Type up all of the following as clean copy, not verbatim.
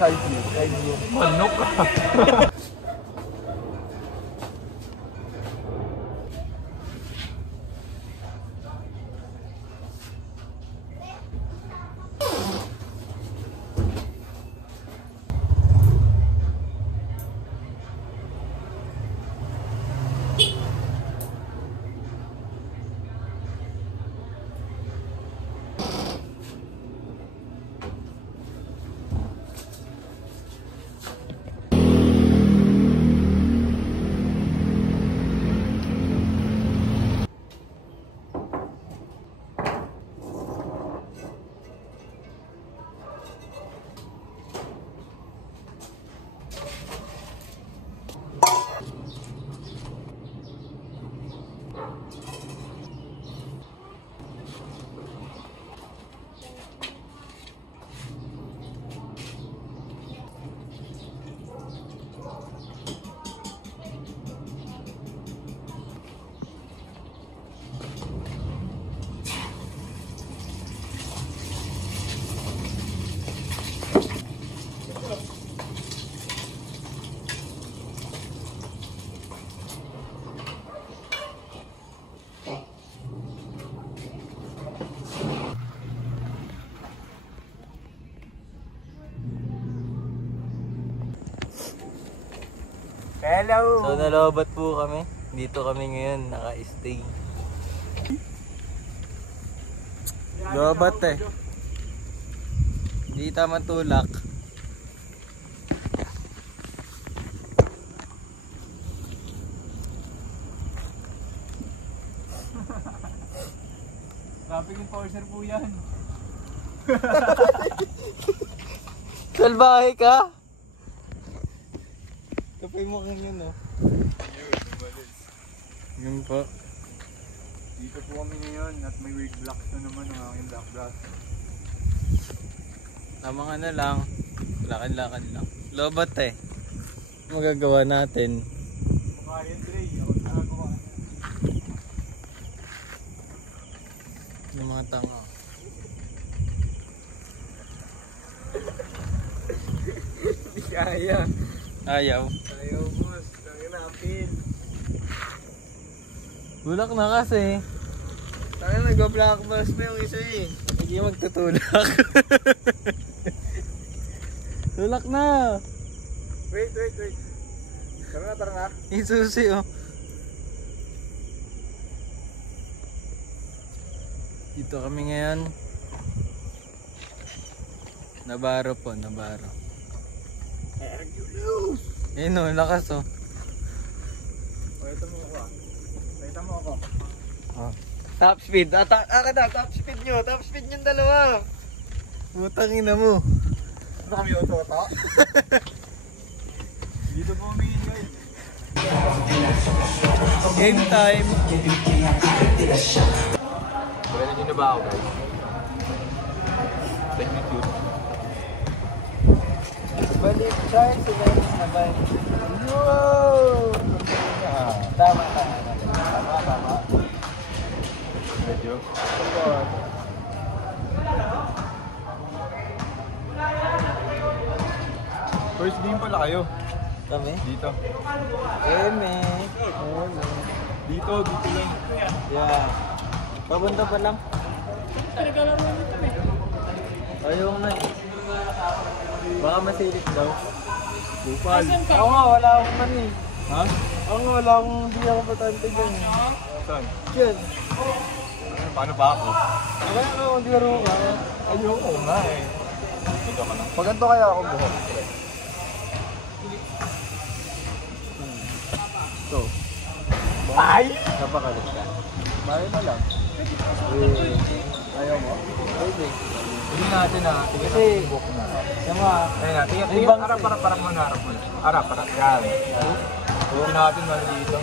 Side view. Manok ka. Hello! So nalobat po kami. Dito kami ngayon, naka-stay. Lobat eh. Hindi tama tulak. Traffic enforcer po yan. Salbahe ka? Kapay mo kang yun oh. Yun po. Dito po kami ngayon at may wig blocks na naman ang aking black brass. Tama nga na lang. Lakad-lakad lang. Lobat eh. Magagawa natin. Mukha yan, Dre. Ako nagawa. Yung mga tanga. Hindi kaya. Ayaw. Ayaw, boss. Tangin natin. Bulak na kasi. Tangin nag-black brass pa yung isa eh. Hindi magtutulak. Tulak na. Wait. Tara na. Yung susi oh. Dito kami ngayon. Nabaro po, Nabaro. Hercules! Ayun oh, lakas oh. Pakita mo ako ah. Pakita mo ako. Oh. Top speed. Top speed nyo. Top speed nyo dalawa. Putang ina mo. Ano kami yung toto? Dito po kami guys. Game time. Pwede nyo na ba ako guys? Take me cute. Balik try to make sabay. Wow! Tama. Medyo. First game pala kayo. Kami? Dito. Eme. Dito lang. Yeah. Papunta pa lang. Ayaw nga eh. Baka masilip daw. Bupal. Ako nga, wala akong man eh. Ha? Ako nga, wala akong hindi ako patante dyan. Saan? Diyan. Paano ba ako? Akala ko, hindi laro ka. Ayoko nga eh. Dito ka na. Pag ganito kaya ako buhok. So. Ay! Napakalit ka. Bahay na lang. Ayaw mo? Pwede. Hindi natin na. Kasi, sama, Ayun na. Tingnan. Ibang- Harap muna. Harap. Yan. Hindi natin na dito.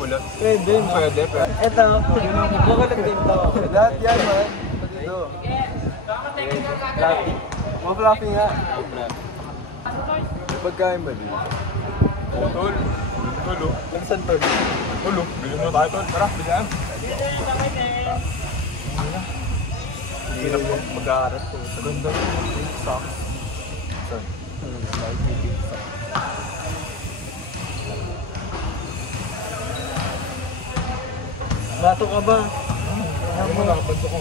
Kulot. pwede. Pwede. Ito, bukulit din to. Lahat yan man. Dito. Fluffy. Fluffy nga. Pagkain ba dito? Tol. Tol. Lansan to. Tol. Bilhin mo tayo tol. Tara, bilhin. Hindi na po mag-aaral po. Ganda yung socks. Saan? Nakikipig socks. Bato ka ba? Ano mo nakapanto ko?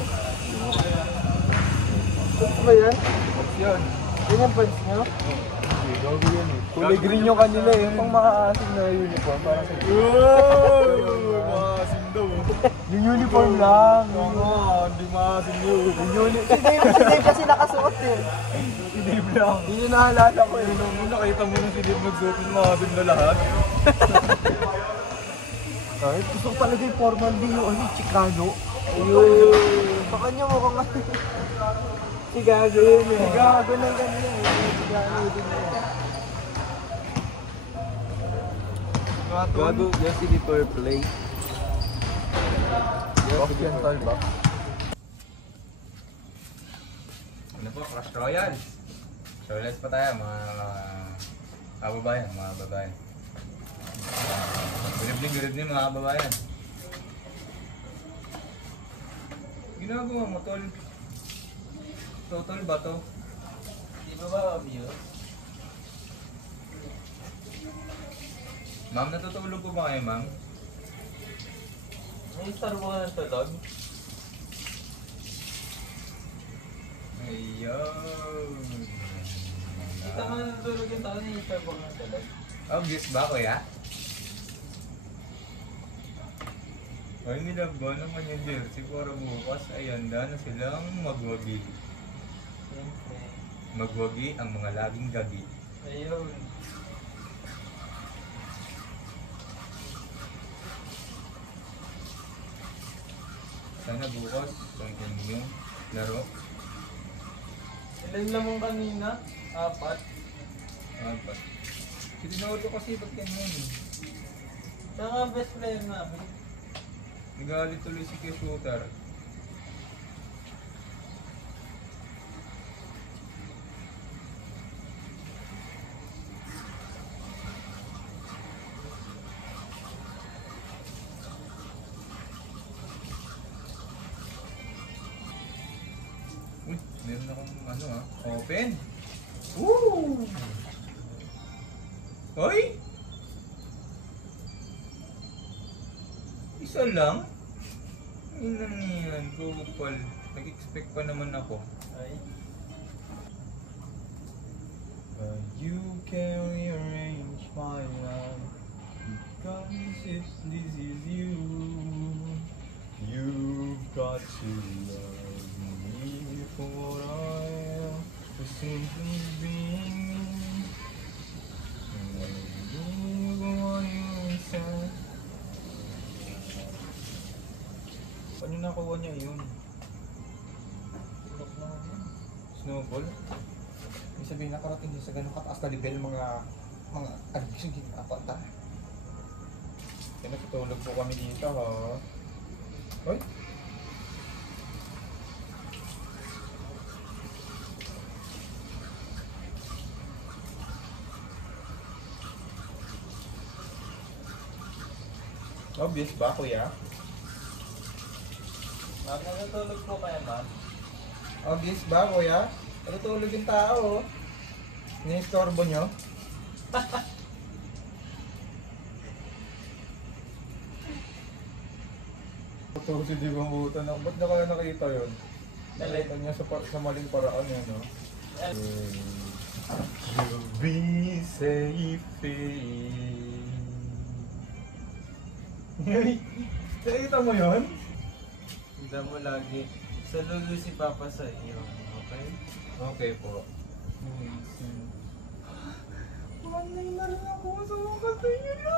Ano ba yan? What's yan? Yan yung pants nyo? Hindi, gago yan eh. Kulay green yung kanila eh. Yung pang makaasin na uniform. Parang sa maasin daw. Yung uniform lang. Hindi maasin yun. Si Dave kasi nakasuot eh. Si Dave lang. Hindi nyo nahalala ko eh. Nung nakita mo nung si Dave magsuot yung maasin na lahat. Kahit gusto ko talaga yung formal din yung Chicano. Ayun. Sa kanya mukhang Chicago yun eh. Chicago ng ganyan eh. Chicano din yun. Gago, just sige for play. Occidental ba? Ano po, Clash Royale. Showless pa tayo, mga kababayan, mga babae. Good evening mga kababayan. Ginagawa mo, tol. Totol ba to? Di ba ba obvious? Ma'am, natutulog po ba kayo, ma'am? May star mo ka ng tulog? Ayun. Kita mo natutulog yung tao na star mo ka ng tulog? Obvious ba, kuya? Ay, nilaba naman yung jersey para bukas ay handa na silang magwagi. Siyempre. Magwagi ang mga laging gagi. Ayun. Sana bukas, ang inyong laro. Ilan lang mong kanina? 4. Apat. Sinunod ko kasi ba't ganyan eh. Saka best player namin. Nagalit tuloy si Kuya Shooter. Uy, meron akong ano open. Woo! Hoy! Isa lang? Ilan yan? Kupal. Nag-expect pa naman ako. Ay. You can rearrange my life because if this is you, you've got to love me for what I am, for simply being me. Paano nakuha niya yun? Snowball? Ibig sabihin nakarating niya sa ganun kataas na level mga addiction apat ha. Kaya natutulog po kami dito ha. Hoy! Obvious ba kuya? Ma'am, natutulog po kayo, ma'am? Obvious ba kuya? Natutulog yung tao. Ni-istorbo nyo? Ito si Di Bambutan. Ba't na kaya nakita yun? Nakita niya sa maling paraan yun, no? You'll be safe. Nakita mo yun? Hindi mo lagi. Saludo si Papa sa iyo. Okay? Okay po. Manay na rin ako sa mga katinyo.